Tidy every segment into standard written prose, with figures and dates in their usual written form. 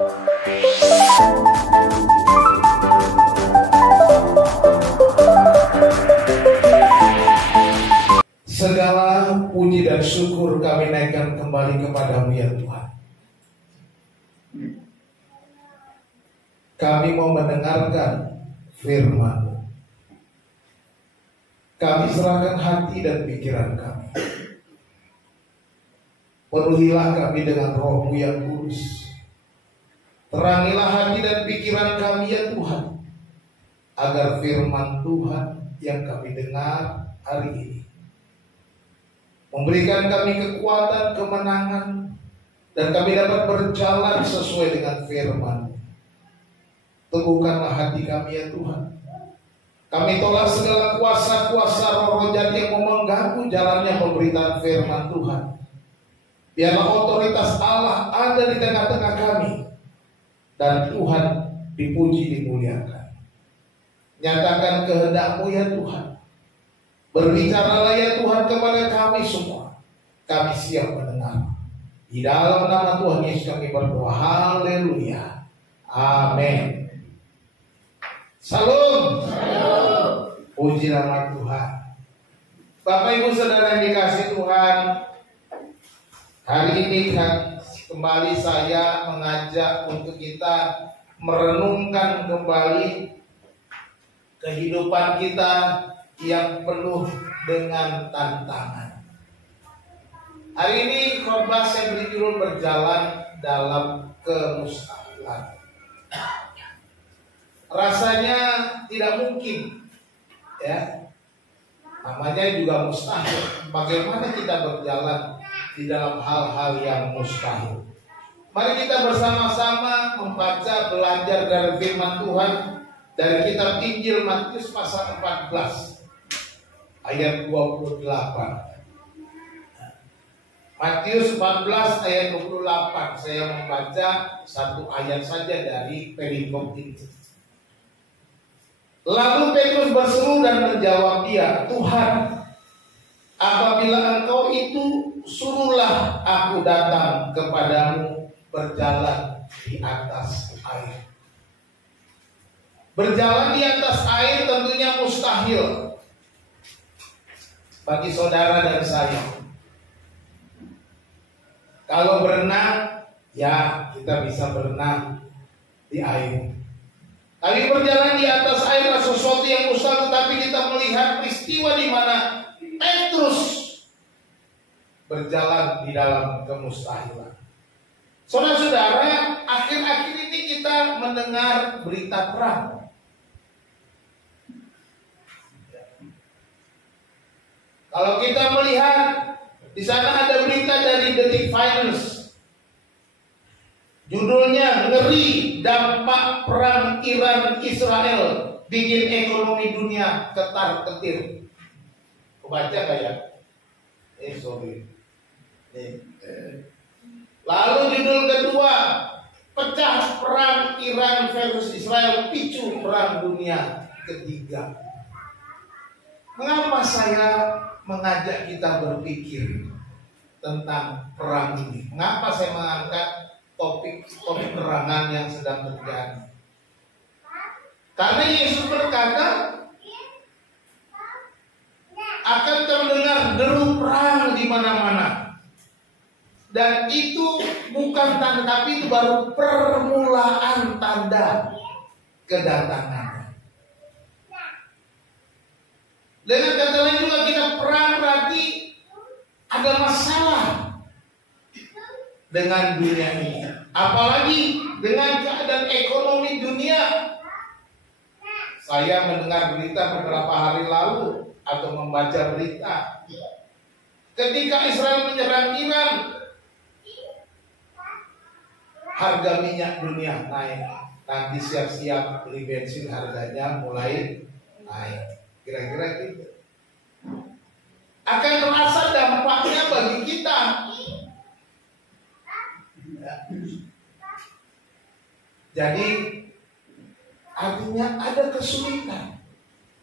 Segala puji dan syukur kami naikkan kembali kepadamu ya Tuhan. Kami mau mendengarkan firman-Mu. Kami serahkan hati dan pikiran kami. Penuhilah kami dengan Roh-Mu yang kudus. Terangilah hati dan pikiran kami ya Tuhan, agar firman Tuhan yang kami dengar hari ini memberikan kami kekuatan, kemenangan, dan kami dapat berjalan sesuai dengan firman-Mu. Teguhkanlah hati kami ya Tuhan. Kami tolak segala kuasa-kuasa roh jahat yang mengganggu jalannya pemberitaan firman Tuhan. Biarlah otoritas Allah ada di tengah-tengah kami, dan Tuhan dipuji, dimuliakan. Nyatakan kehendak-Mu ya Tuhan. Berbicaralah ya Tuhan kepada kami semua. Kami siap mendengar. Di dalam nama Tuhan Yesus kami berdoa. Haleluya. Amin. Salam. Puji nama Tuhan. Bapak Ibu Saudara yang dikasihi Tuhan, hari ini kembali saya mengajak untuk kita merenungkan kembali kehidupan kita yang penuh dengan tantangan. Hari ini khotbah saya beri judul berjalan dalam kemustahilan. Rasanya tidak mungkin, ya. Namanya juga mustahil. Bagaimana kita berjalan di dalam hal-hal yang mustahil? Mari kita bersama-sama membaca, belajar dari firman Tuhan dari kitab Injil Matius pasal 14. Ayat 28. Matius 14 ayat 28. Saya membaca satu ayat saja dari perikop ini. Lalu Petrus berseru dan menjawab dia, Tuhan, apabila Engkau itu, suruhlah aku datang kepadamu berjalan di atas air. Berjalan di atas air tentunya mustahil bagi saudara dan saya. Kalau berenang, ya kita bisa berenang di air. Tapi berjalan di atas air adalah sesuatu yang mustahil. Tetapi kita melihat peristiwa di mana Petrus berjalan di dalam kemustahilan. Saudara-saudara, akhir-akhir ini kita mendengar berita perang. Kalau kita melihat di sana ada berita dari Detik Finance, judulnya ngeri dampak perang Iran Israel bikin ekonomi dunia ketar ketir. Kebaca gak ya? Sorry. Lalu judul kedua, pecah perang Iran versus Israel picu perang dunia ketiga. Mengapa saya mengajak kita berpikir tentang perang ini? Mengapa saya mengangkat topik perangan yang sedang terjadi? Karena Yesus berkata akan terdengar deru perang di mana-mana, dan itu bukan tanda, tapi itu baru permulaan tanda kedatangan. Dengan kata lain juga kita perang berarti ada masalah dengan dunia ini. Apalagi dengan keadaan ekonomi dunia. Saya mendengar berita beberapa hari lalu atau membaca berita ketika Israel menyerang Iran, harga minyak dunia naik. Nanti siap-siap beli bensin, harganya mulai naik. Kira-kira gitu. Akan terasa dampaknya bagi kita. Jadi artinya ada kesulitan,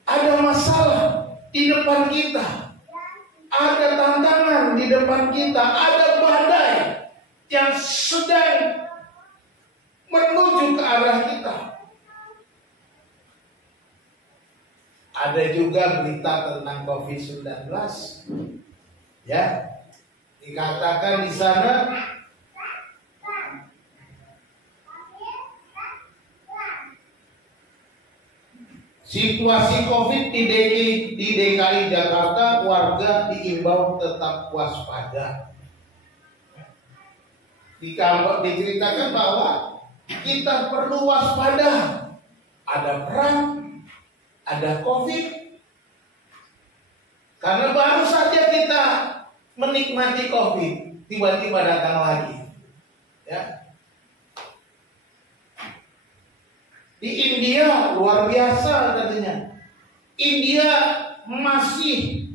ada masalah di depan kita, ada tantangan di depan kita, ada badai yang sedang menuju ke arah kita. Ada juga berita tentang COVID-19. Ya, dikatakan di sana situasi COVID di DKI Jakarta, warga diimbau tetap waspada. Diceritakan bahwa kita perlu waspada. Ada perang, ada COVID. Karena baru saja kita menikmati COVID, tiba-tiba datang lagi. Ya. Di India luar biasa katanya. India masih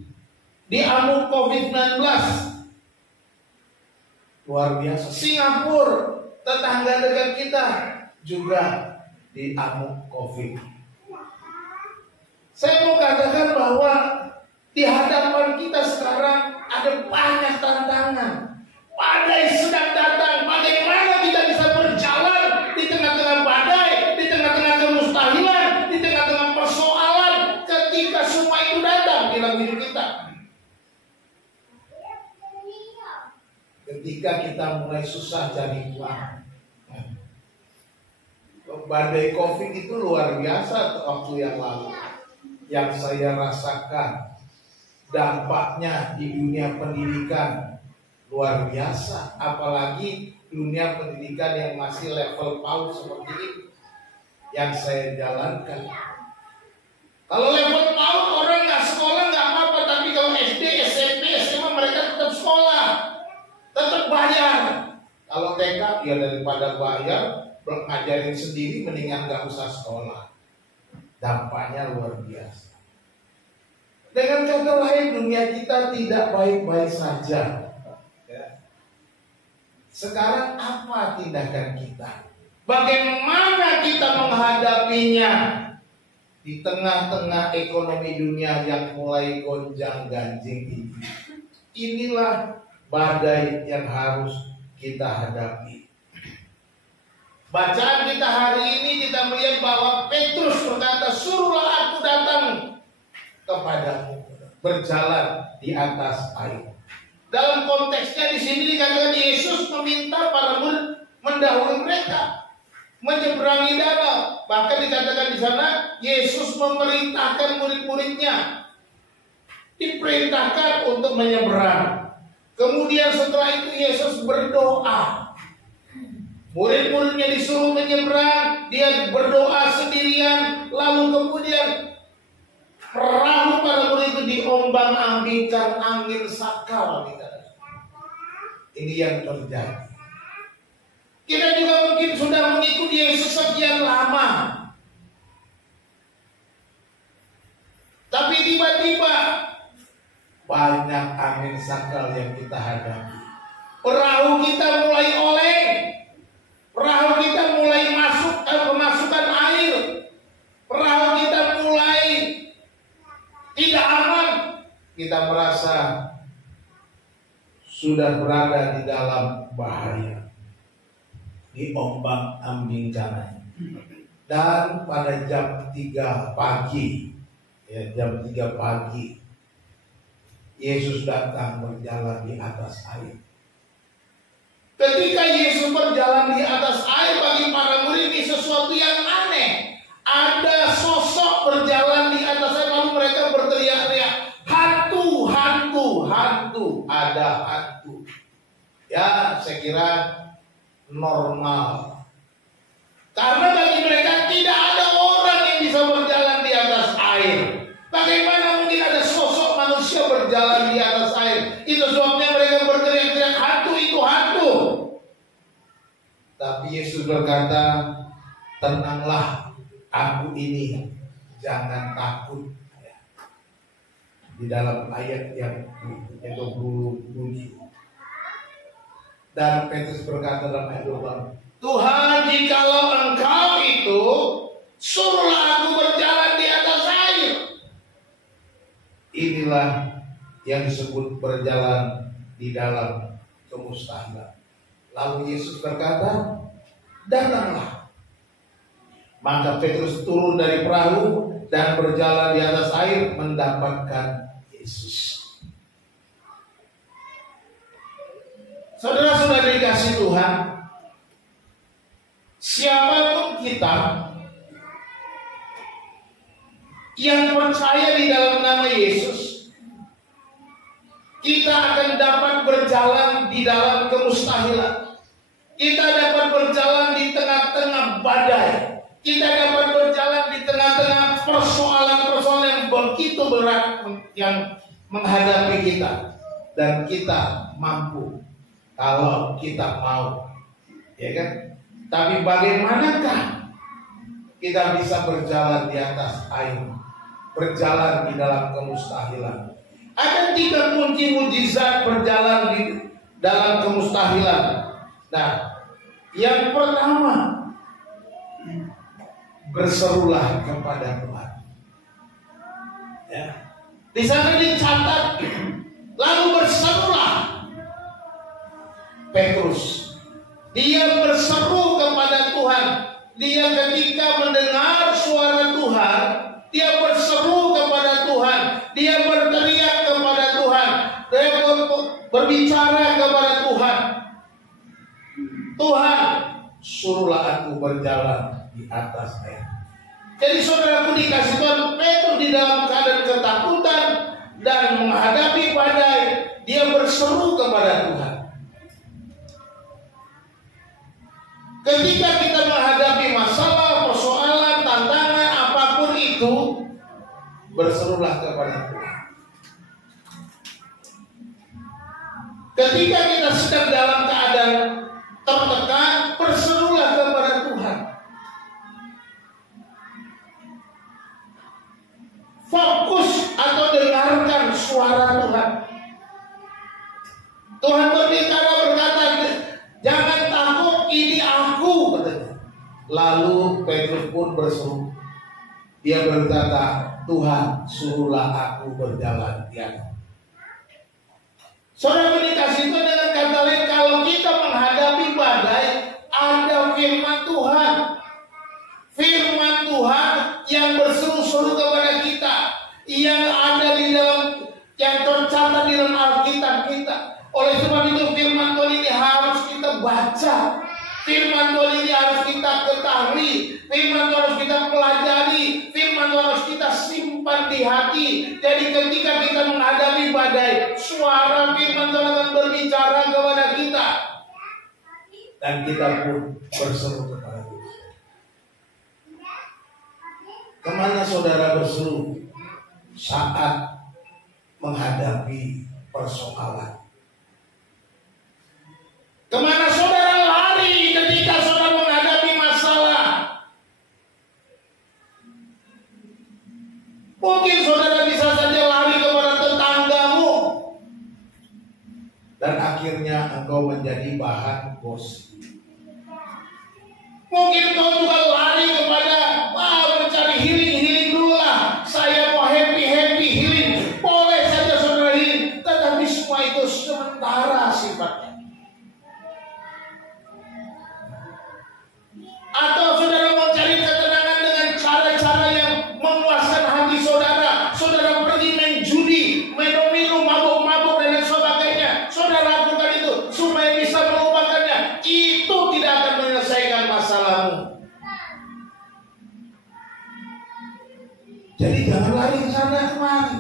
diamuk COVID-19. Luar biasa. Singapura, tetangga dekat kita, juga diamuk COVID. Saya mau katakan bahwa di hadapan kita sekarang ada banyak tantangan. Badai sedang datang. Bagaimana kita bisa berjalan di tengah-tengah badai, di tengah-tengah kemustahilan, di tengah-tengah persoalan ketika semua itu datang di dalam hidup kita? Ketika kita mulai susah cari uang. Badai COVID itu luar biasa waktu yang lalu. Yang saya rasakan dampaknya di dunia pendidikan luar biasa. Apalagi dunia pendidikan yang masih level PAUD seperti ini yang saya jalankan. Kalau level PAUD orang nggak sekolah nggak apa-apa, tapi kalau SD, SMP, SMA mereka tetap sekolah, tetap bayar. Kalau TK ya daripada bayar, ngajarin sendiri mendingan nggak usah sekolah. Dampaknya luar biasa. Dengan kata lain, dunia kita tidak baik-baik saja. Sekarang apa tindakan kita? Bagaimana kita menghadapinya di tengah-tengah ekonomi dunia yang mulai gonjang-ganjing ini? Inilah badai yang harus kita hadapi. Bacaan kita hari ini kita melihat bahwa Petrus berkata, "Suruhlah aku datang kepadamu, berjalan di atas air." Dalam konteksnya di sini dikatakan Yesus meminta para murid mendahului mereka menyeberangi danau. Bahkan dikatakan di sana Yesus memerintahkan murid-muridnya, diperintahkan untuk menyeberang. Kemudian setelah itu Yesus berdoa. Murid-muridnya disuruh menyeberang, dia berdoa sendirian, lalu kemudian perahu para murid itu diombang-ambingkan angin sakal. Ini yang terjadi. Kita juga mungkin sudah mengikuti Yesus sekian lama, tapi tiba-tiba banyak angin sakal yang kita hadapi. Perahu kita mulai oleng. Perahu kita mulai kemasukan air. Perahu kita mulai tidak aman. Kita merasa sudah berada di dalam bahaya, diombang-ambingkan. Dan pada jam 3 pagi, Yesus datang berjalan di atas air. Ketika Yesus berjalan di atas air, bagi para murid ini sesuatu yang aneh. Ada sosok berjalan di atas air, lalu mereka berteriak-teriak, "Hantu, hantu, hantu, ada hantu." Ya, saya kira normal. Karena bagi mereka tidak ada orang yang bisa berjalan di atas air. Bagaimana mungkin ada sosok manusia berjalan di atas air? Itu sebabnya mereka berteriak-teriak, "Hantu, itu hantu." Tapi Yesus berkata, "Tenanglah, aku ini, jangan takut." Di dalam ayat yang 27. Dan Petrus berkata dalam ayat 20, "Tuhan, jikalau Engkau itu, suruhlah aku berjalan di atas air." Inilah yang disebut berjalan di dalam kemustahilan. Lalu Yesus berkata, datanglah. Maka Petrus turun dari perahu dan berjalan di atas air mendapatkan Yesus. Saudara-saudara dikasih Tuhan, siapapun kita yang percaya di dalam nama Yesus, kita akan dapat berjalan di dalam kemustahilan. Kita dapat berjalan di tengah-tengah badai. Kita dapat berjalan di tengah-tengah persoalan-persoalan yang begitu berat yang menghadapi kita. Dan kita mampu kalau kita mau, ya kan? Tapi bagaimanakah kita bisa berjalan di atas air, berjalan di dalam kemustahilan? Ada 3 kunci mujizat berjalan di dalam kemustahilan. Nah, yang pertama, berserulah kepada Tuhan. Ya. Di sana dicatat, lalu berserulah Petrus. Dia berseru kepada Tuhan. Dia ketika mendengar suara Tuhan, dia berseru kepada Tuhan. Dia berteriak kepada Tuhan. Dia berbicara kepada Tuhan. Tuhan, suruhlah aku berjalan di atas air. Jadi saudaraku dikasih Tuhan, Petrus di dalam keadaan ketakutan dan menghadapi badai, dia berseru kepada Tuhan. Ketika kita menghadapi masalah, persoalan, tantangan, apapun itu, berserulah kepada Tuhan. Ketika kita sedang dalam keadaan tertekan, berserulah kepada Tuhan. Fokus atau dengarkan suara Tuhan. Tuhan berbicara, berkata, jangan takut, ini aku, katanya. Lalu Petrus pun berseru. Dia berkata, Tuhan, suruhlah aku berjalan di atas. Saudara dikasih itu dengan kata lain, kalau kita menghadapi badai, ada firman Tuhan. Firman Tuhan yang berseru-seru kepada kita, yang ada di dalam, yang tercatat di dalam Alkitab kita. Oleh sebab itu firman Tuhan ini harus kita baca. Firman Tuhan ini harus kita ketahui. Firman Tuhan harus kita pelajari. Firman Tuhan harus kita simpan di hati. Jadi ketika kita menghadapi badai, suara firman Tuhan akan berbicara kepada kita. Dan kita pun berseru kepada Tuhan. Kemana saudara berseru saat menghadapi persoalan? Kemana saudara lari ketika saudara menghadapi masalah? Mungkin saudara bisa saja lari kepada tetanggamu, dan akhirnya engkau menjadi bahan gosip. Mungkin kau juga lari kepada mencari healing dulu lah. Saya mau happy healing. Boleh saja saudara healing, tetapi semua itu sementara sifatnya. Atau saudara mau cari ketenangan dengan cara-cara yang memuaskan hati saudara. Saudara pergi main judi, minum, mabuk-mabuk dan lain sebagainya. Saudara lakukan itu supaya bisa melupakannya. Itu tidak akan menyelesaikan masalahmu. Jadi jangan lari ke sana kemari.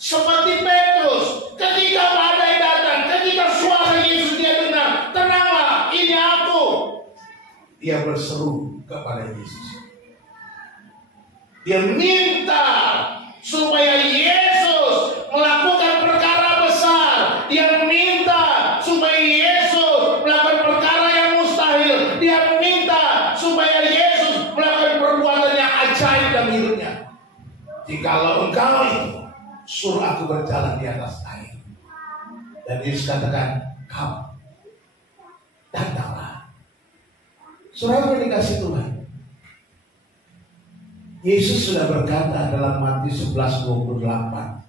Seperti Petrus, ketika badai datang, ketika suara Yesus dia dengar, tenanglah, ini aku. Dia berseru kepada Yesus. Dia minta supaya Yesus melakukan perkara besar. Dia minta supaya Yesus melakukan perkara yang mustahil. Dia minta supaya Yesus melakukan perbuatan yang ajaib dalam hidupnya. Jikalau engkau itu suruh aku berjalan di atas air. Dan Yesus katakan, come, datanglah. Saudara yang dikasih Tuhan, Yesus sudah berkata dalam Matius 11:28,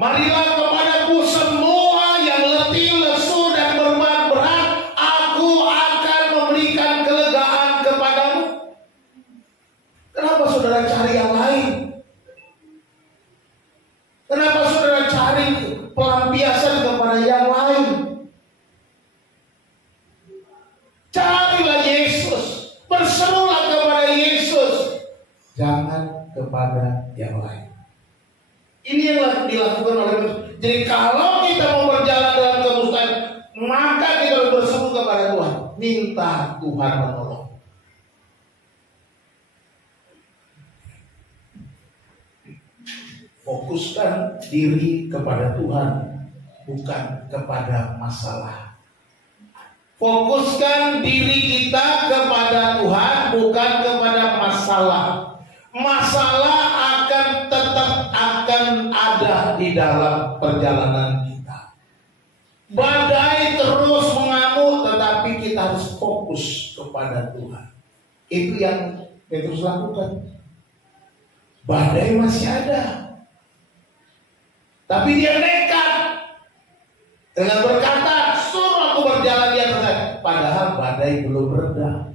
marilah kepadaku semua yang letih, lesu dan beban berat, aku jangan kepada yang lain. Ini yang dilakukan oleh Yesus. Jadi kalau kita mau berjalan dalam kemustahilan, maka kita harus berseru kepada Tuhan, minta Tuhan menolong. Fokuskan diri kepada Tuhan, bukan kepada masalah. Fokuskan diri kita kepada Tuhan, bukan kepada masalah. Masalah akan ada di dalam perjalanan kita. Badai terus mengamuk, tetapi kita harus fokus kepada Tuhan. Itu yang Petrus lakukan. Badai masih ada, tapi dia nekat dengan berkata, suruh aku berjalan di atas. Padahal badai belum reda.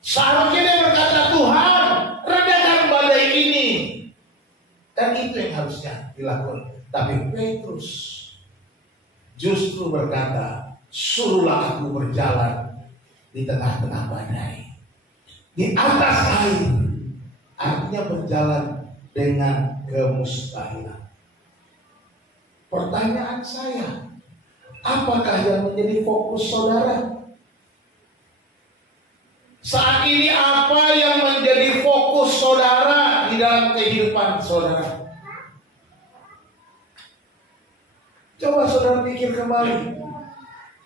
Seharusnya dia berkata, Tuhan, redakan badai ini. Dan itu yang harusnya dilakukan. Tapi Petrus justru berkata, suruhlah aku berjalan di tengah-tengah badai, di atas air. Artinya berjalan dengan kemustahilan. Pertanyaan saya, apakah yang menjadi fokus saudara? Saat ini apa yang menjadi fokus saudara di dalam kehidupan saudara? Coba saudara pikir kembali.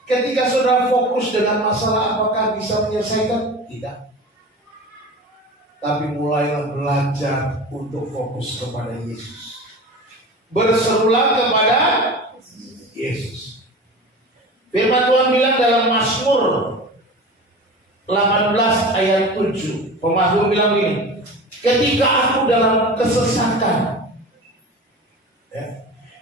Ketika saudara fokus dengan masalah, apakah bisa menyelesaikan? Tidak. Tapi mulailah belajar untuk fokus kepada Yesus. Berserulah kepada Yesus. Firman Tuhan bilang dalam Mazmur 18 ayat 7. Pemazmur bilang ini, ketika aku dalam kesesakan,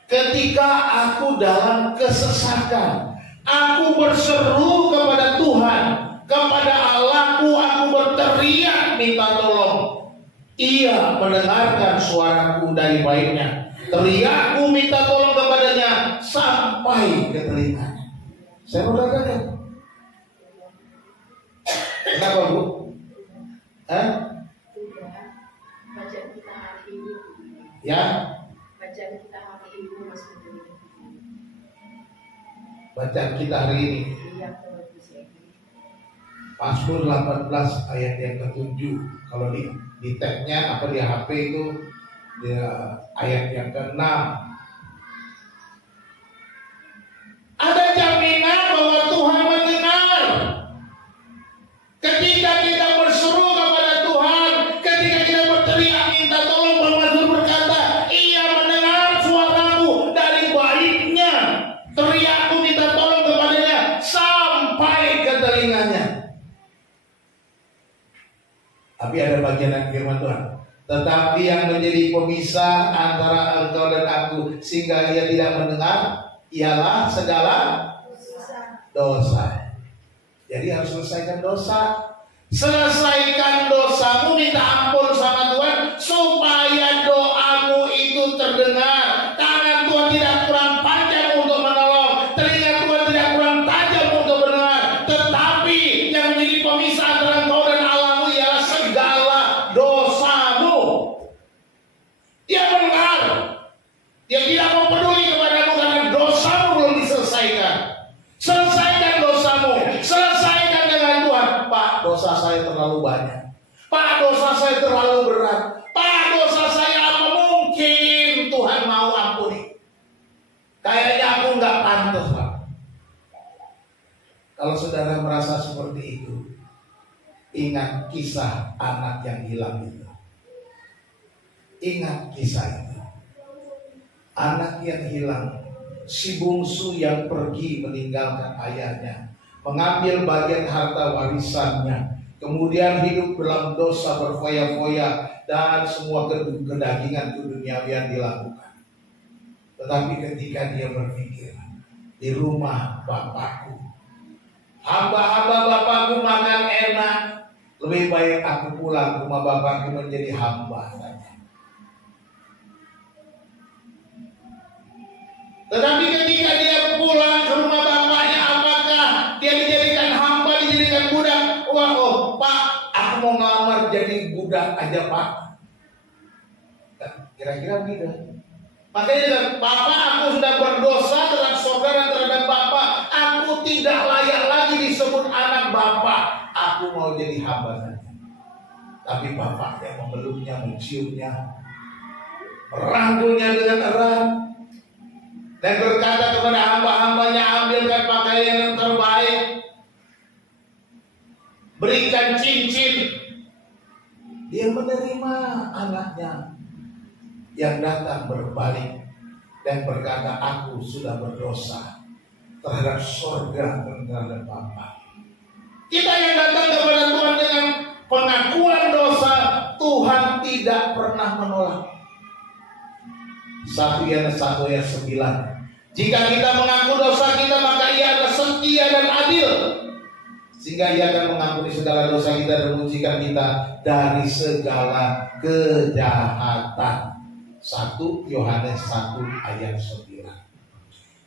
ketika aku dalam kesesakan, aku berseru kepada Tuhan, kepada Allahku aku berteriak minta tolong. Ia mendengarkan suaraku dari baiknya. Teriakku minta tolong kepadanya sampai ke telinganya. Saya mau katakan, kenapa Bu? Bacaan kita hari ini. Ya. Bacaan kita hari ini Mas Menteri. Bacaan kita hari ini. Iya, bagus ya. Mazmur 18 ayat yang ke-7. Kalau di tabnya apa di HP itu ayat yang ke-6. Ada jaminan bahwa Tuhan mendengar. Ketika kita berseru kepada Tuhan, ketika kita berteriak minta tolong, Mazmur berkata, Ia mendengar suaraku dari baiknya. Teriakku minta tolong kepadanya sampai ke telinganya. Tapi ada bagian yang firman Tuhan. Tetapi yang menjadi pemisah antara engkau dan aku, sehingga ia tidak mendengar, ialah segala dosa. Jadi harus selesaikan dosa. Selesaikan dosamu, minta ampun sama Tuhan, supaya doamu itu terdengar. Tangan Tuhan tidak kurang panjang untuk menolong, telinga Tuhan tidak kurang tajam untuk mendengar. Tetapi yang menjadi pemisah antara engkau dan Allahmu ialah segala dosamu. Dia mendengar. Dia tidak mau peduli kepadamu karena dosamu belum diselesaikan. Selesaikan dosamu. Selesaikan dengan Tuhan. Pak, dosa saya terlalu banyak. Pak, dosa saya terlalu berat. Pak, dosa saya apa mungkin Tuhan mau ampuni. Kayaknya aku nggak pantas, Pak. Kalau saudara merasa seperti itu, ingat kisah anak yang hilang itu. Ingat kisah itu. Anak yang hilang, si bungsu yang pergi meninggalkan ayahnya, mengambil bagian harta warisannya, kemudian hidup dalam dosa berfoya-foya dan semua kedagingan keduniawian dilakukan. Tetapi ketika dia berpikir, di rumah bapakku, hamba-hamba bapakku makan enak, lebih baik aku pulang ke rumah bapakku menjadi hamba saja. Tetapi ketika dia pulang ke rumah bapaknya, apakah dia dijadikan hamba, dijadikan budak? Wah, Pak, aku mau ngelamar jadi udah aja Pak. Kira-kira begitu. Makanya Bapak, aku sudah berdosa terhadap saudara, terhadap Bapak. Aku tidak layak lagi disebut anak Bapak. Aku mau jadi hamba saja. Tapi Bapak yang memeluknya, menciumnya, merangkulnya dengan erat, dan berkata kepada hamba-hambanya, ambilkan pakaian yang terbaik, berikan cincin. Dia menerima anaknya yang datang berbalik dan berkata, aku sudah berdosa terhadap surga dan terhadap Bapa. Kita yang datang kepada Tuhan dengan pengakuan dosa, Tuhan tidak pernah menolak. 1 Yohanes 1 ayat 9. Jika kita mengaku dosa kita, maka Ia adalah setia dan adil, sehingga Ia akan mengampuni segala dosa kita dan mensucikan kita dari segala kejahatan. 1 Yohanes 1 ayat 9.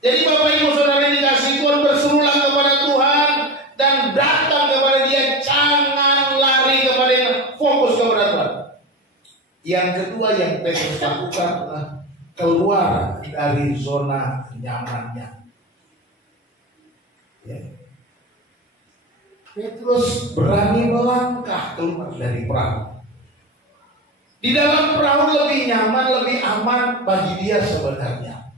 Jadi Bapak Ibu Saudara yang dikasihi Tuhan, berserulah kepada Tuhan dan datang kepada Dia. Jangan lari kepada Dia, fokus kepada Tuhan. Yang kedua yang Petrus lakukan adalah keluar dari zona nyamannya. Ya. Petrus berani melangkah keluar dari perahu. Di dalam perahu lebih nyaman, lebih aman bagi dia sebenarnya.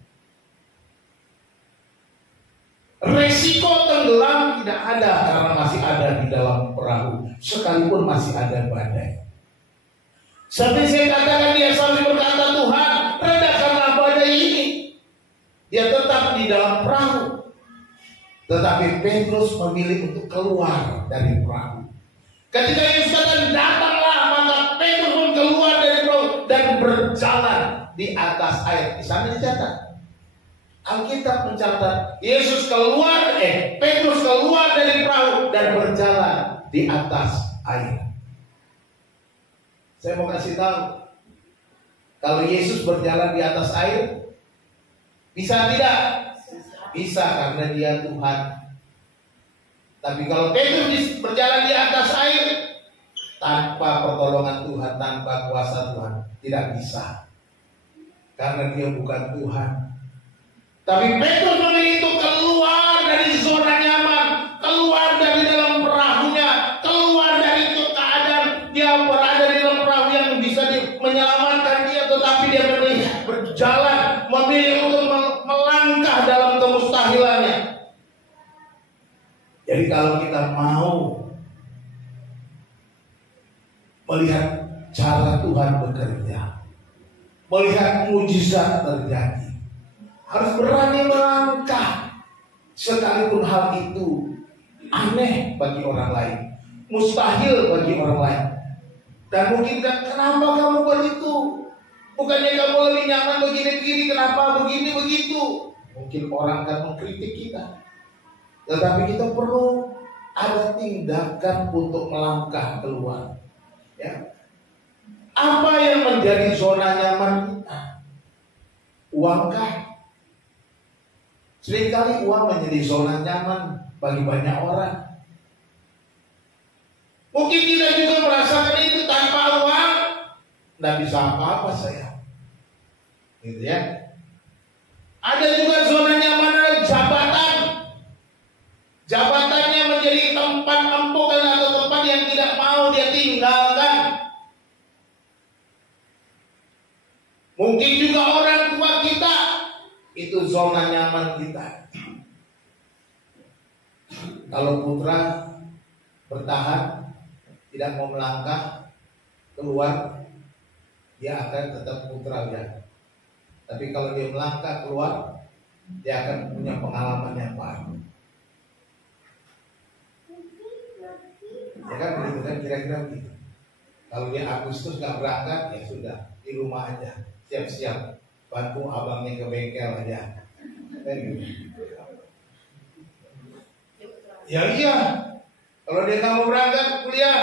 Resiko tenggelam tidak ada karena masih ada di dalam perahu, sekalipun masih ada badai. Seperti saya katakan, dia sambil berkata, Tuhan, redakanlah badai ini. Dia tetap di dalam perahu. Tetapi Petrus memilih untuk keluar dari perahu. Ketika Yesus katakan datanglah, maka Petrus pun keluar dari perahu dan berjalan di atas air. Di sana dicatat. Alkitab mencatat Yesus keluar, Petrus keluar dari perahu dan berjalan di atas air. Saya mau kasih tahu, kalau Yesus berjalan di atas air, bisa tidak? Bisa, karena Dia Tuhan. Tapi kalau Petrus berjalan di atas air tanpa pertolongan Tuhan, tanpa kuasa Tuhan, tidak bisa, karena dia bukan Tuhan. Tapi Petrus memilih itu keluar dari zona nyaman, keluar dari dalam perahunya, keluar dari keadaan dia berada di dalam perahu yang bisa menyelamatkan dia, tetapi dia memilih berjalan, memilih untuk melangkah dalam kemustahilannya. Jadi kalau kita mau melihat cara Tuhan bekerja, melihat mujizat terjadi, harus berani melangkah, sekalipun hal itu aneh bagi orang lain, mustahil bagi orang lain. Dan mungkin kenapa kamu begitu? Bukannya kamu lebih nyaman begini-begini, kenapa begini-begitu? Mungkin orang akan mengkritik kita. Tetapi kita perlu ada tindakan untuk melangkah keluar. Ya. Apa yang menjadi zona nyaman kita? Uangkah? Seringkali uang menjadi zona nyaman bagi banyak orang. Mungkin kita juga merasakan itu, tanpa uang tidak bisa apa-apa saya. Gitu ya. Ada juga zona nyaman adalah jabatan. Jabatannya menjadi tempat empukan atau tempat yang tidak mau dia tinggalkan. Mungkin juga orang tua kita, itu zona nyaman kita. Kalau putra bertahan, tidak mau melangkah keluar, dia akan tetap putra ya. Tapi kalau dia melangkah keluar, dia akan punya pengalaman yang baru. Ya kan begitu kan, kira-kira begitu. Kalau dia Agustus nggak berangkat, ya sudah di rumah aja, siap-siap bantu abangnya ke bengkel aja. Kan gitu. Ya iya, kalau dia nggak mau berangkat kuliah,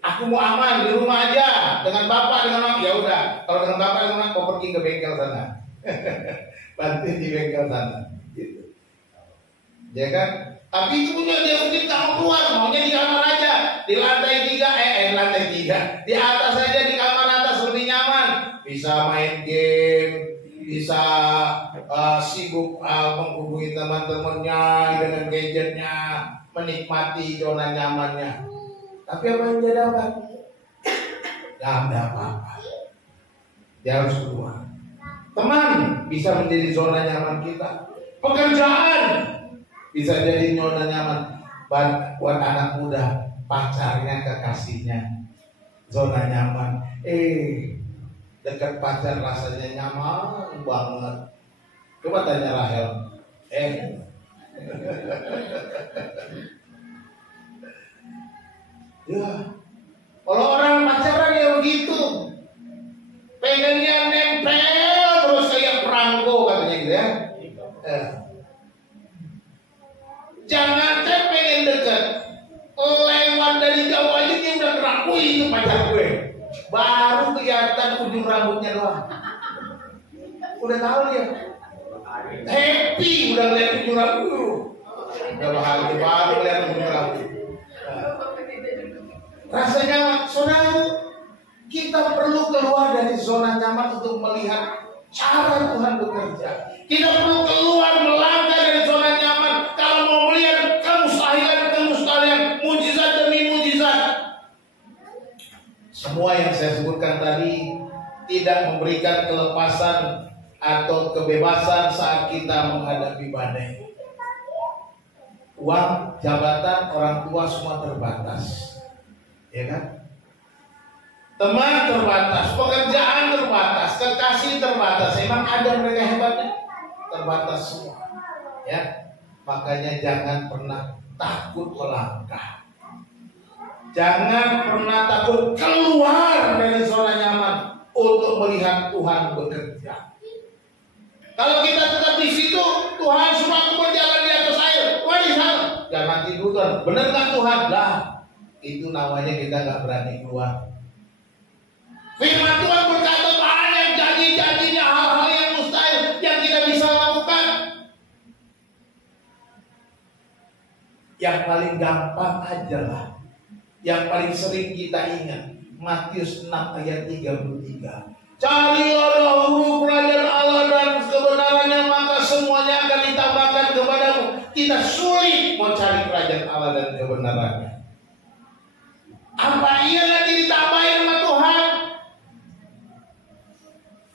aku mau aman di rumah aja dengan bapak dengan mama. Ya udah, kalau dengan bapak dengan mama, kau pergi ke bengkel sana, bantu di bengkel sana. Gitu. ya kan? Tapi itu punya dia mungkin nggak mau keluar, maunya di kamar aja, di lantai 3, lantai 3, di atas saja, di kamar atas lebih nyaman, bisa main game, bisa sibuk menghubungi teman-temannya dengan gadgetnya, menikmati zona nyamannya. Tapi apa yang dia dapat? Gak ada apa-apa. Dia harus keluar. Teman bisa menjadi zona nyaman kita. Pekerjaan bisa jadi zona nyaman buat anak muda, pacarnya, kekasihnya, zona nyaman. Dekat pacar rasanya nyaman banget. Coba tanya Rahel. Ya, kalau orang pacaran ya begitu, pengennya nempel terus kayak perangko katanya gitu ya. Jangan pengen dekat, lewat dari jauh aja dia udah keraku itu pacar gue. Baru kelihatan ujung rambutnya doang. Udah tahu dia. Happy udah lihat ujung rambut. Udah bahagia baru lihat ujung rambut. Rasanya saudara, kita perlu keluar dari zona nyaman untuk melihat cara Tuhan bekerja. Kita perlu keluar melangkah dari zona nyaman kalau mau melihat kemustahilan, mujizat demi mujizat. Semua yang saya sebutkan tadi tidak memberikan kelepasan atau kebebasan saat kita menghadapi badai. Uang, jabatan, orang tua semua terbatas. Ya kan? Teman terbatas, pekerjaan terbatas, kekasih terbatas. Emang ada mereka hebatnya? Terbatas semua. Ya, makanya jangan pernah takut melangkah. Jangan pernah takut keluar dari zona nyaman untuk melihat Tuhan bekerja. Kalau kita tetap di situ, Tuhan suruh aku berjalan di atas air. Wah, di sana. Jangan tidur Tuhan. Benar nggak Tuhan? Lah, itu namanya kita nggak berani keluar. Firman Tuhan berkata banyak janji-janjinya, hal-hal yang mustahil yang kita bisa lakukan. Yang paling gampang aja lah, yang paling sering kita ingat, Matius 6 ayat 33. Carilah dahulu kerajaan Allah dan kebenarannya, maka semuanya akan ditambahkan kepadamu. Kita sulit mau cari kerajaan Allah dan kebenarannya. Apa iya nanti ditambahin sama Tuhan?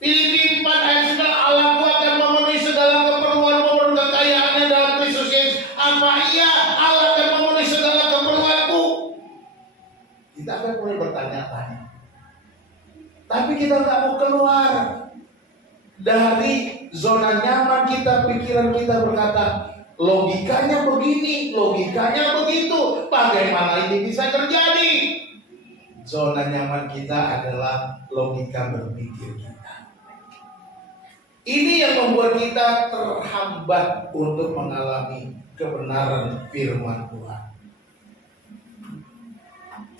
Filipi 4 ayat 9, Allahku akan memenuhi segala keperluan kekayaannya dalam Kristus Yesus. Apa iya Allah akan memenuhi segala keperluanku? Kita akan mulai bertanya-tanya. Tapi kita nggak mau keluar dari zona nyaman kita. Pikiran kita berkata, logikanya begini, logikanya begitu. Bagaimana ini bisa terjadi? Zona nyaman kita adalah logika berpikir kita. Ini yang membuat kita terhambat untuk mengalami kebenaran firman Tuhan.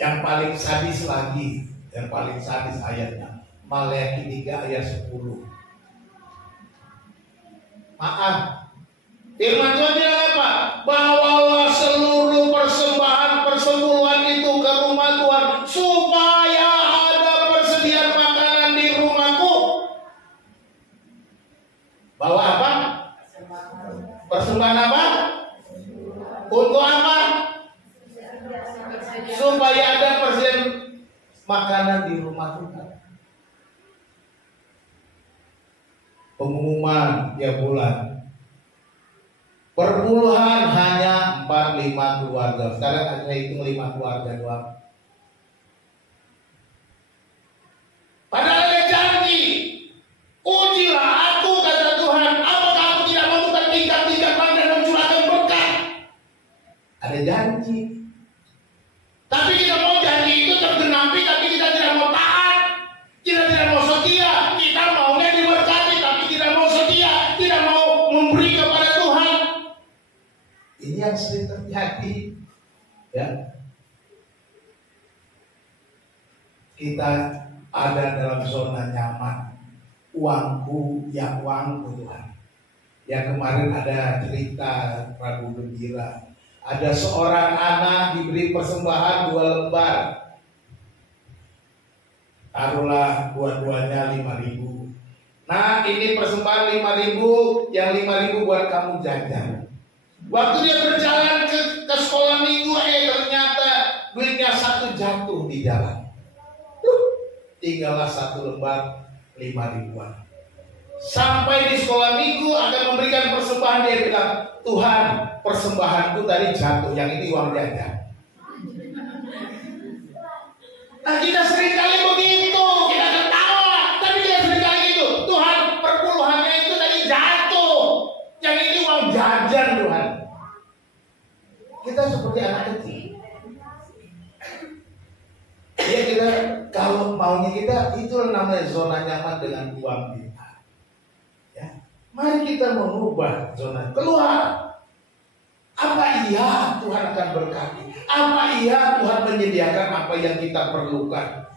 Yang paling sadis lagi, yang paling sadis ayatnya, Maleakhi 3 ayat 10. Maaf, firman Tuhan bilang apa? Bawalah seluruh persembuluhan itu ke rumah Tuhan, supaya ada persediaan makanan di rumahku. Bawa apa? Persembahan apa? Untuk apa? Supaya ada persediaan makanan di rumah Tuhan. Pengumuman tiap bulan. Perpuluhan hanya 4-5 keluarga. Sekarang saya hitung 5 keluarga doang. Padahal ada janji. Ujilah aku, kata Tuhan. Apakah aku tidak membuka tingkat-tingkat dan mencurahkan berkat? Ada janji. Tapi kita mau janji itu tergenapi, tapi kita tidak mau taat. Kita tidak mau setia. Kita maunya diberkati, tapi tidak mau setia. Tidak mau memberi kepada Tuhan. Ini yang sering terjadi. Ya. Kita ada dalam zona nyaman. Uangku ya uangku Tuhan. Yang kemarin ada cerita Rabu Gembira, ada seorang anak diberi persembahan 2 lembar, taruhlah dua-duanya 5.000. Nah, ini persembahan 5.000, yang 5.000 buat kamu jajan. Waktu dia berjalan ke sekolah minggu, ternyata duitnya 1 jatuh di jalan. Tinggallah 1 lembar 5.000-an. Sampai di sekolah minggu akan memberikan persembahan, dia bilang, Tuhan, persembahanku tadi jatuh, yang ini uang jajan. Nah, kita seringkali begitu, kita ketawa, tapi kita seringkali gitu, Tuhan, perpuluhannya itu tadi jatuh, yang ini uang jajan Tuhan. Kita seperti anak kecil. Ya, kita kalau maunya kita, itu namanya zona nyaman dengan uang kita. Mari kita mengubah zona keluar. Apa iya Tuhan akan berkati? Apa iya Tuhan menyediakan apa yang kita perlukan?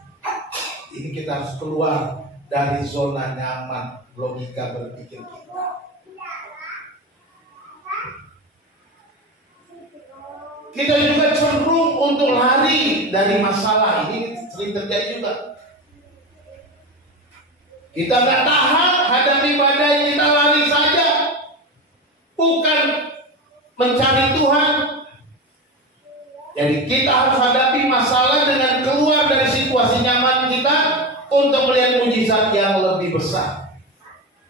Ini kita harus keluar dari zona nyaman logika berpikir kita. Kita juga cenderung untuk lari dari masalah. Ini sering terjadi juga. Kita nggak tahan hadapi badai, kita lari saja, bukan mencari Tuhan. Jadi kita harus hadapi masalah dengan keluar dari situasi nyaman kita untuk melihat mujizat yang lebih besar.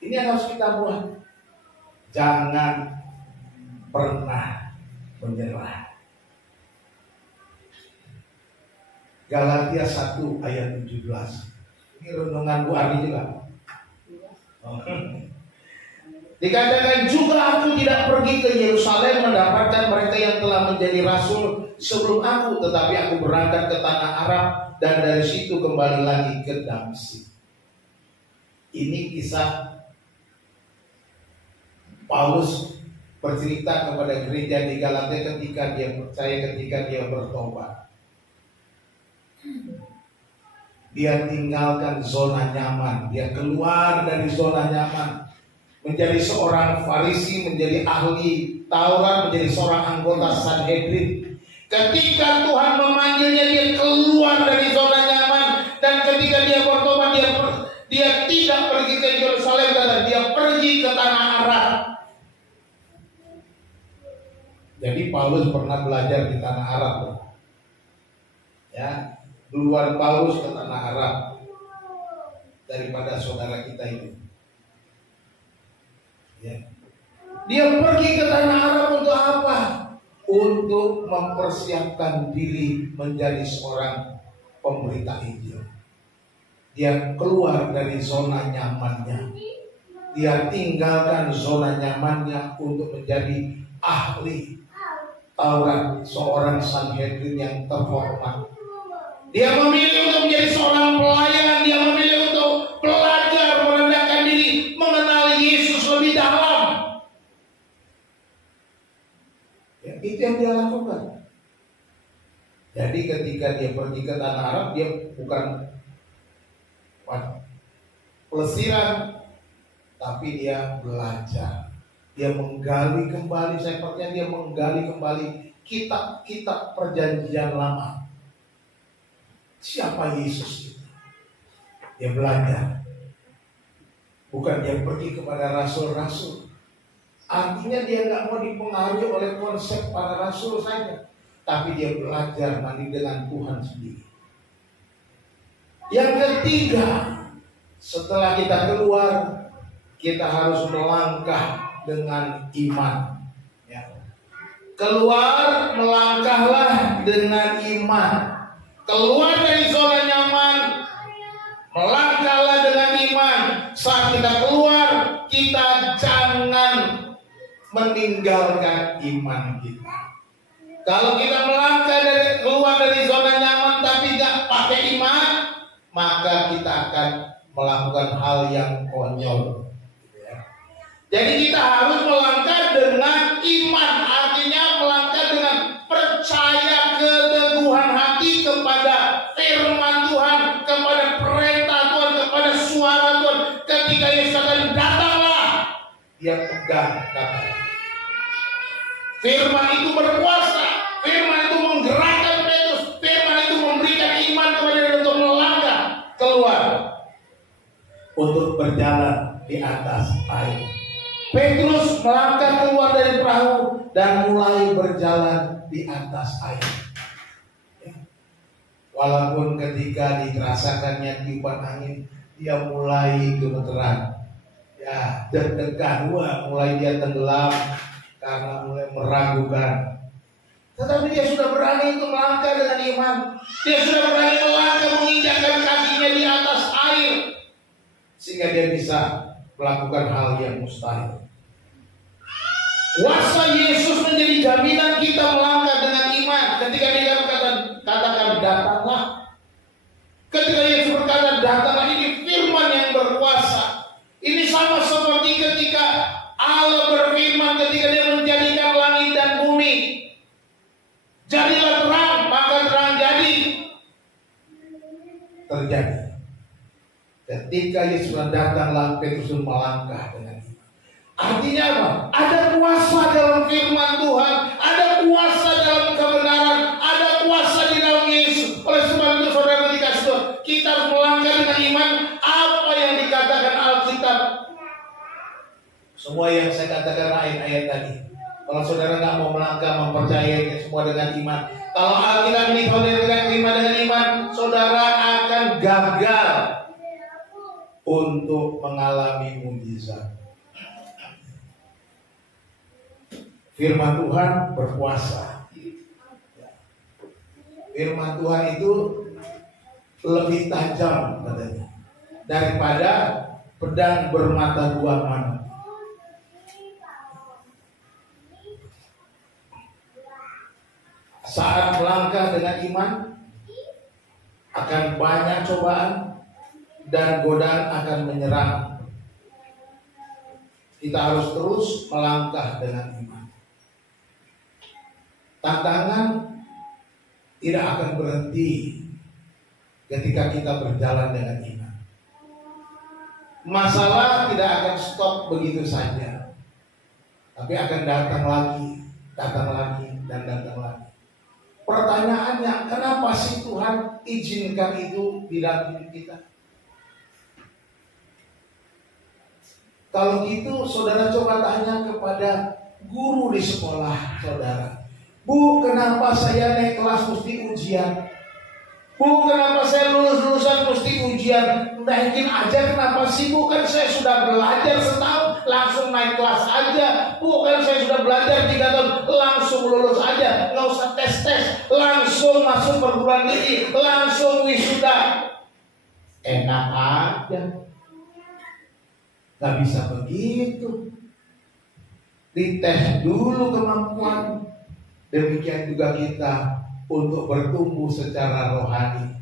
Ini yang harus kita buat. Jangan pernah menyerah. Galatia 1 ayat 17. Ini renungan Bu Ardi juga. Dikatakan juga aku tidak pergi ke Yerusalem mendapatkan mereka yang telah menjadi rasul sebelum aku, tetapi aku berangkat ke tanah Arab dan dari situ kembali lagi ke Damsyik. Ini kisah Paulus bercerita kepada gereja di Galatia ketika dia percaya, ketika dia bertobat. Dia tinggalkan zona nyaman, dia keluar dari zona nyaman, menjadi seorang Farisi, menjadi ahli Taurat, menjadi seorang anggota Sanhedrin. Ketika Tuhan memanggilnya, dia keluar dari zona nyaman, dan ketika dia bertobat, dia tidak pergi ke Yerusalem, dia pergi ke tanah Arab. Jadi Paulus pernah belajar di tanah Arab, ya. Duluan Paulus ke tanah Arab daripada saudara kita ini. Ya. Dia pergi ke tanah Arab untuk apa? Untuk mempersiapkan diri menjadi seorang pemberita Injil. Dia keluar dari zona nyamannya. Dia tinggalkan zona nyamannya untuk menjadi ahli Taurat, seorang Sanhedrin yang terhormat. Dia memilih untuk menjadi seorang pelayan. Dia memilih untuk belajar merendahkan diri, mengenal Yesus lebih dalam. Ya, itu yang dia lakukan. Jadi ketika dia pergi ke tanah Arab, dia bukan pelesiran, tapi dia belajar. Dia menggali kembali, saya percaya dia menggali kembali kitab-kitab perjanjian lama. Siapa Yesus itu? Dia belajar. Bukan dia pergi kepada rasul-rasul. Artinya dia nggak mau dipengaruhi oleh konsep para rasul saja, tapi dia belajar mandi dengan Tuhan sendiri. Yang ketiga, setelah kita keluar, kita harus melangkah dengan iman. Ya. Keluar, melangkahlah dengan iman. Keluar dari zona nyaman, melangkahlah dengan iman. Saat kita keluar, kita jangan meninggalkan iman kita. Kalau kita melangkah keluar dari zona nyaman tapi gak pakai iman, maka kita akan melakukan hal yang konyol. Jadi kita harus melangkah dengan iman, artinya melangkah dengan percaya keteguhan hati kepada firman Tuhan, kepada perintah Tuhan, kepada suara Tuhan. Ketika Yesus akan datanglah, dia tegar katanya. Firman itu berkuasa, firman itu menggerakkan Petrus, firman itu memberikan iman kepada dia untuk melangkah keluar, untuk berjalan di atas air. Petrus melangkah keluar dari perahu dan mulai berjalan di atas air. Walaupun ketika dirasakannya tiupan angin, dia mulai gemeteran, ya deg-degan, mulai dia tenggelam karena mulai meragukan. Tetapi dia sudah berani untuk melangkah dengan iman. Dia sudah berani melangkah menginjakkan kakinya di atas air, sehingga dia bisa melakukan hal yang mustahil. Kuasa Yesus menjadi jaminan kita melangkah dengan iman. Ketika dia katakan datanglah. Ketika Yesus berkata datanglah, ini firman yang berkuasa. Ini sama seperti ketika Allah berfirman ketika dia menjadikan langit dan bumi. Jadilah terang, maka terang jadi. Terjadi. Ketika Yesus datanglah, Petrus melangkah dengan iman. Artinya apa? Ada kuasa dalam firman Tuhan, ada kuasa dalam kebenaran, ada kuasa di dalam Yesus. Oleh sebab itu saudara dikasih Tuhan, kita harus melangkah dengan iman apa yang dikatakan Alkitab. Semua yang saya katakan ayat-ayat tadi. Kalau saudara nggak mau melangkah mempercayainya semua dengan iman, kalau Alkitab ini saudara terima dengan iman, saudara akan gagal untuk mengalami mujizat. Firman Tuhan berkuasa. Firman Tuhan itu lebih tajam katanya daripada pedang bermata dua mana. Saat melangkah dengan iman, akan banyak cobaan dan godaan akan menyerang. Kita harus terus melangkah dengan iman. Tantangan tidak akan berhenti ketika kita berjalan dengan iman. Masalah tidak akan stop begitu saja, tapi akan datang lagi, dan datang lagi. Pertanyaannya, kenapa sih Tuhan izinkan itu di dalam hidup kita? Kalau gitu, saudara coba tanya kepada guru di sekolah saudara. Bu, kenapa saya naik kelas mesti ujian? Bu, kenapa saya lulusan mesti ujian? Naikin aja kenapa sih Bu? Kan saya sudah belajar setahun langsung naik kelas aja. Bu, kan saya sudah belajar 3 tahun langsung lulus aja. Nggak usah tes-tes, langsung masuk perguruan tinggi, langsung wisuda. Enak aja. Gak bisa begitu. Dites dulu kemampuan. Demikian juga kita untuk bertumbuh secara rohani.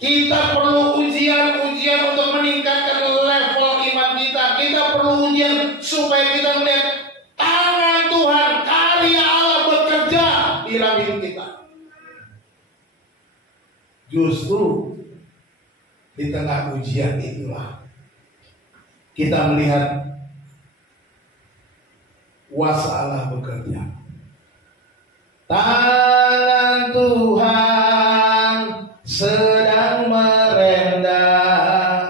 Kita perlu ujian untuk meningkatkan level iman kita. Kita perlu ujian supaya kita melihat tangan Tuhan, karya Allah bekerja di dalam hidup kita. Justru di tengah ujian itulah kita melihat kuasa Allah bekerja. Tangan Tuhan sedang merendah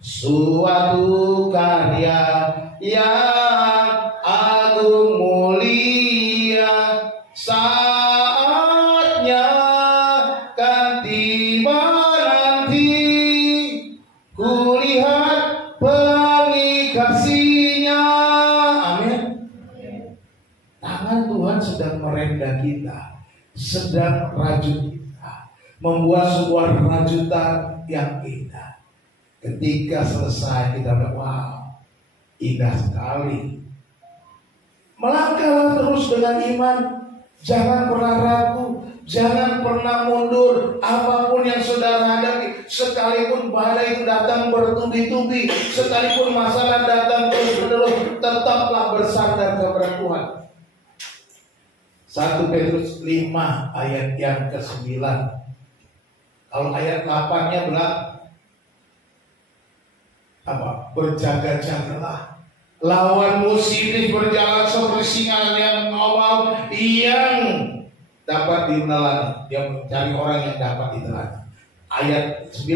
suatu karya yang agung mulia. Saatnya kan tiba nanti, kulihat pelangi kasih-Nya. Amin. Tangan Tuhan sedang merendah kita, sedang rajut kita, membuat sebuah rajutan yang indah. Ketika selesai kita bilang, wow, indah sekali. Melangkahlah terus dengan iman, jangan pernah ragu, jangan pernah mundur. Apapun yang saudara hadapi, sekalipun badai itu datang bertubi-tubi, sekalipun masalah datang terus-menerus, tetaplah bersandar kepada Tuhan. 1 Petrus 5 ayat yang ke-9. Kalau ayat 8-nya bilang apa? Berjaga-jagalah Lawan musuh iblis berjalan seperti singa yang ngawal, yang dapat ditelan. Dia mencari orang yang dapat ditelan. Ayat 9,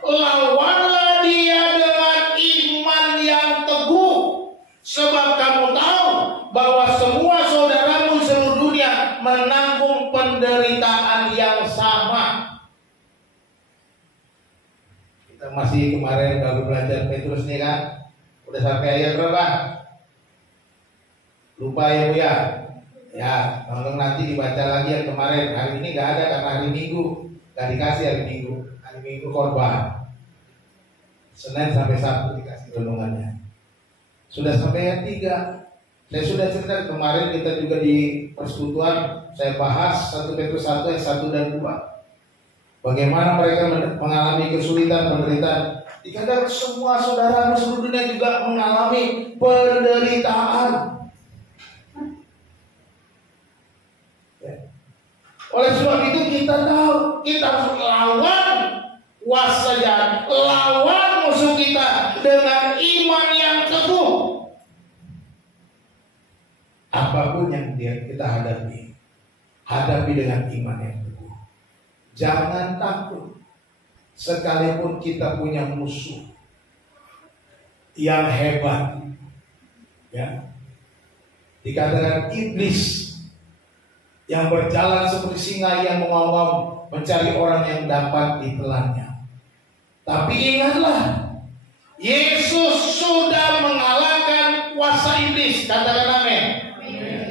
lawanlah dia dengan iman yang teguh, sebab kamu tahu bahwa semua saudaramu seluruh dunia menanggung penderitaan yang sama. Kita masih kemarin baru belajar Petrus nih kan. Udah sampai ayat berapa? Lupa ya Bu ya? Ya, tolong nanti dibaca lagi yang kemarin. Hari ini gak ada karena hari Minggu. Gak dikasih hari Minggu. Hari Minggu korban. Senin sampai Sabtu dikasih renungannya. Sudah sampai ayat 3. Saya sudah cerita kemarin, kita juga di persekutuan saya bahas 1 Petrus 1 ayat 1 dan 2. Bagaimana mereka mengalami kesulitan, penderitaan. Dikatakan semua saudara seluruh dunia juga mengalami penderitaan. Ya. Oleh sebab itu kita tahu kita harus lawan kuasa jahat, lawan musuh kita dengan iman yang teguh. Apapun yang kita hadapi, hadapi dengan iman yang teguh. Jangan takut. Sekalipun kita punya musuh yang hebat, ya, dikatakan iblis yang berjalan seperti singa yang mengawal mencari orang yang dapat ditelannya. Tapi ingatlah, Yesus sudah mengalahkan kuasa iblis. Katakan amin.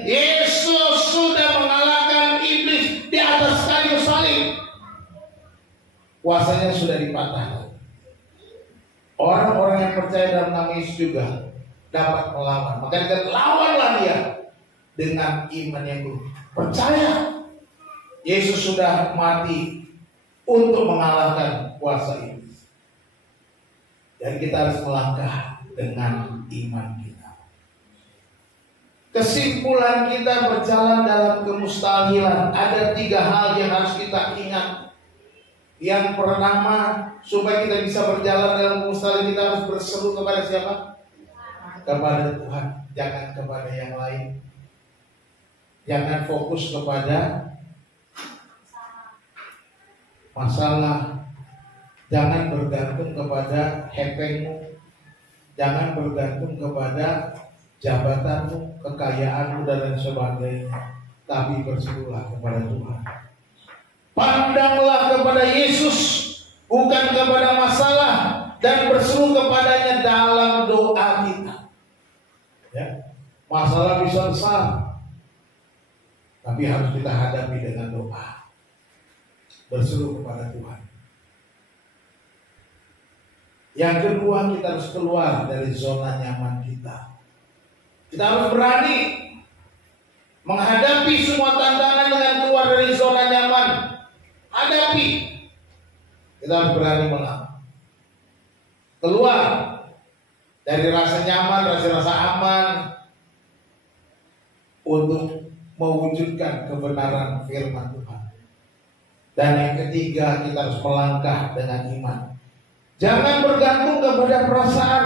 Yesus sudah mengalahkan iblis di atas kayu salib. Kuasanya sudah dipatahkan. Orang-orang yang percaya dalam nama Yesus juga dapat melawan. Maka kita lawanlah dia dengan iman yang percaya. Yesus sudah mati untuk mengalahkan kuasa iblis. Dan kita harus melangkah dengan iman kita. Kesimpulan kita berjalan dalam kemustahilan. Ada 3 hal yang harus kita ingat. Yang pertama, supaya kita bisa berjalan dalam kemustahilan, kita harus berseru kepada siapa? Kepada Tuhan, jangan kepada yang lain. Jangan fokus kepada masalah. Jangan bergantung kepada hepengmu. Jangan bergantung kepada jabatanmu, kekayaanmu dan lain sebagainya. Tapi berserulah kepada Tuhan. Pandanglah kepada Yesus, bukan kepada masalah, dan berseru kepadanya dalam doa kita. Ya, masalah bisa besar, tapi harus kita hadapi dengan doa. Berseru kepada Tuhan. Yang kedua, kita harus keluar dari zona nyaman kita. Kita harus berani menghadapi semua tantangan dengan keluar dari zona nyaman. Hadapi. Kita harus berani melawan. Keluar dari rasa nyaman, rasa aman, untuk mewujudkan kebenaran firman Tuhan. Dan yang ketiga, kita harus melangkah dengan iman. Jangan bergantung kepada perasaan,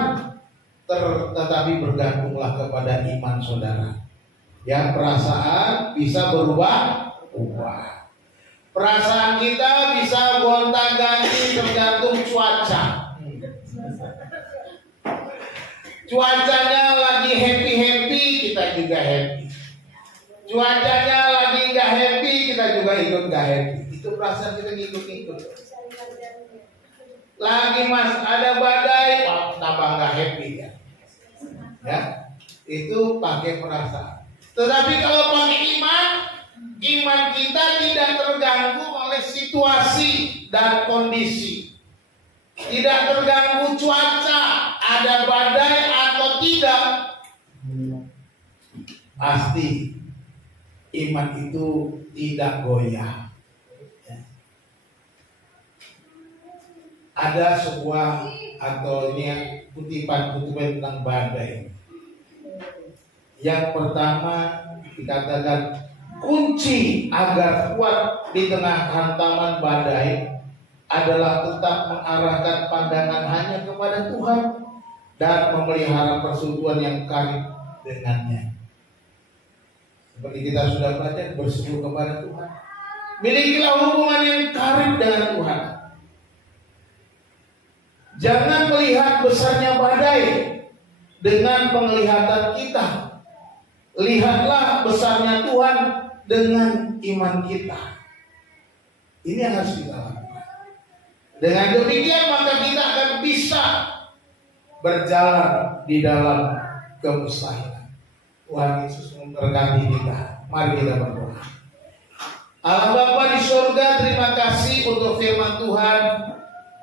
tetapi bergantunglah kepada iman saudara. Yang perasaan bisa berubah-ubah. Perasaan kita bisa gonta-ganti tergantung cuaca. Cuacanya lagi happy-happy, kita juga happy. Cuacanya lagi gak happy, kita juga ikut gak happy. Itu perasaan kita ngikut-ngikut. Lagi ada badai, tambah gak happy ya. Ya, itu pakai perasaan. Tetapi kalau pakai iman kita tidak terganggu oleh situasi dan kondisi. Tidak terganggu cuaca, ada badai atau tidak. Pasti iman itu tidak goyah. Ada sebuah atau ini kutipan tentang badai. Yang pertama dikatakan kunci agar kuat di tengah hantaman badai adalah tetap mengarahkan pandangan hanya kepada Tuhan. dan memelihara persekutuan yang karib dengannya. Seperti kita sudah baca, berseru kepada Tuhan. Milikilah hubungan yang karib dengan Tuhan. Jangan melihat besarnya badai dengan penglihatan kita. Lihatlah besarnya Tuhan dengan iman kita. Ini yang harus kita lakukan. Dengan demikian maka kita akan bisa berjalan di dalam kemustahilan. Tuhan Yesus memberkati kita. Mari kita berdoa. Allah Bapa di surga, terima kasih untuk firman Tuhan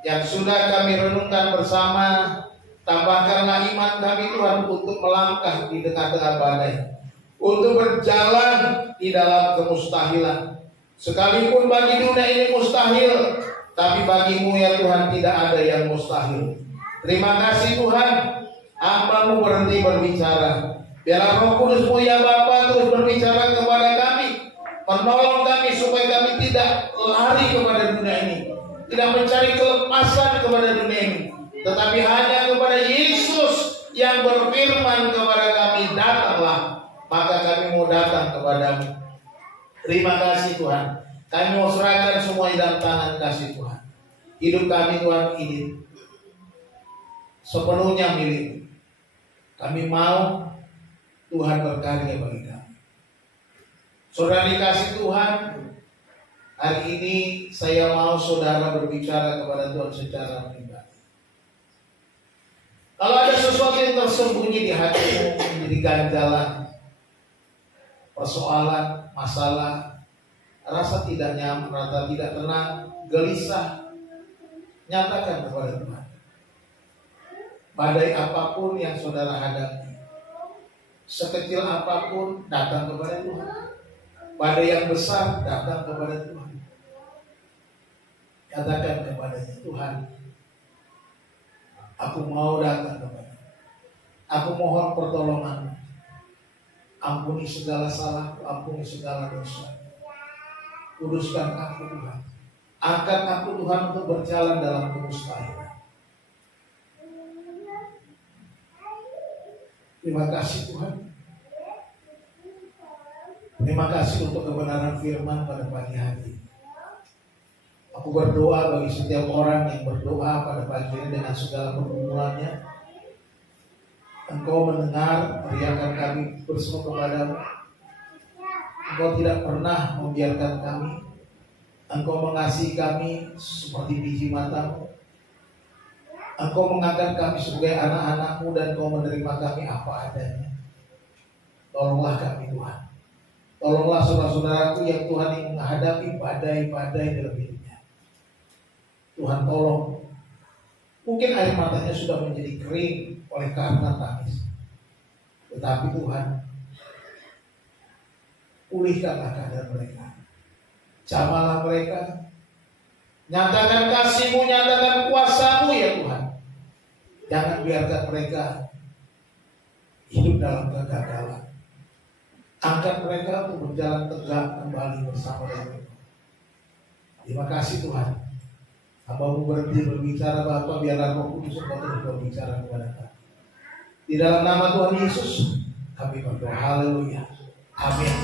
yang sudah kami renungkan bersama. Tambahkanlah iman kami Tuhan untuk melangkah di tengah-tengah badai, untuk berjalan di dalam kemustahilan. Sekalipun bagi dunia ini mustahil, tapi bagimu ya Tuhan tidak ada yang mustahil. Terima kasih Tuhan, hamba-Mu berhenti berbicara. Biarlah Roh Kudus-Mu ya Bapa terus berbicara kepada kami, menolong kami supaya kami tidak lari kepada dunia ini, tidak mencari kelepasan kepada dunia ini, tetapi hanya kepada Yesus yang berfirman kepada kami, datanglah, maka kami mau datang kepadamu. Terima kasih Tuhan. Kami mau serahkan semua dalam tangan kasih Tuhan. Hidup kami Tuhan ini sepenuhnya milik. Kami mau Tuhan berkarya bagi kami. Saudara dikasih Tuhan, hari ini saya mau saudara berbicara kepada Tuhan secara pribadi. Kalau ada sesuatu yang tersembunyi di hatimu, menjadi ganjalan, persoalan, masalah, rasa tidak nyaman, rasa tidak tenang, gelisah, nyatakan kepada Tuhan. Badai apapun yang saudara hadapi, sekecil apapun, datang kepada Tuhan. Badai yang besar, datang kepada Tuhan. Katakan kepadanya, Tuhan, aku mau datang kepada, aku mohon pertolongan. Ampuni segala salahku, ampuni segala dosa. Kuduskan aku Tuhan. Angkat aku Tuhan untuk berjalan dalam kemustahilan. Terima kasih Tuhan. Terima kasih untuk kebenaran firman pada pagi hari. Aku berdoa bagi setiap orang yang berdoa pada pagi ini dengan segala pergumulannya. Engkau mendengar teriakan kami bersama kepadamu. Engkau tidak pernah membiarkan kami. Engkau mengasihi kami seperti biji matamu. Engkau mengangkat kami sebagai anak-anakmu dan Engkau menerima kami apa adanya. Tolonglah kami Tuhan. Tolonglah saudara-saudaraku yang Tuhan yang menghadapi badai-badai dalam hidupnya. Tuhan tolong. Mungkin air matanya sudah menjadi kering oleh karena tangis. Tetapi Tuhan, pulihkanlah keadaan mereka. Jamalah mereka. Nyatakan kasih-Mu, nyatakan kuasa-Mu ya Tuhan. Jangan biarkan mereka hidup dalam kegagalan. Angkat mereka untuk berjalan tegak kembali bersama dengan. Terima kasih Tuhan. Hamba-Mu berhenti berbicara Bapa, biarlah Roh Kudus terus berbicara kepada kami. Di dalam nama Tuhan Yesus kami berdoa. Haleluya. Amin.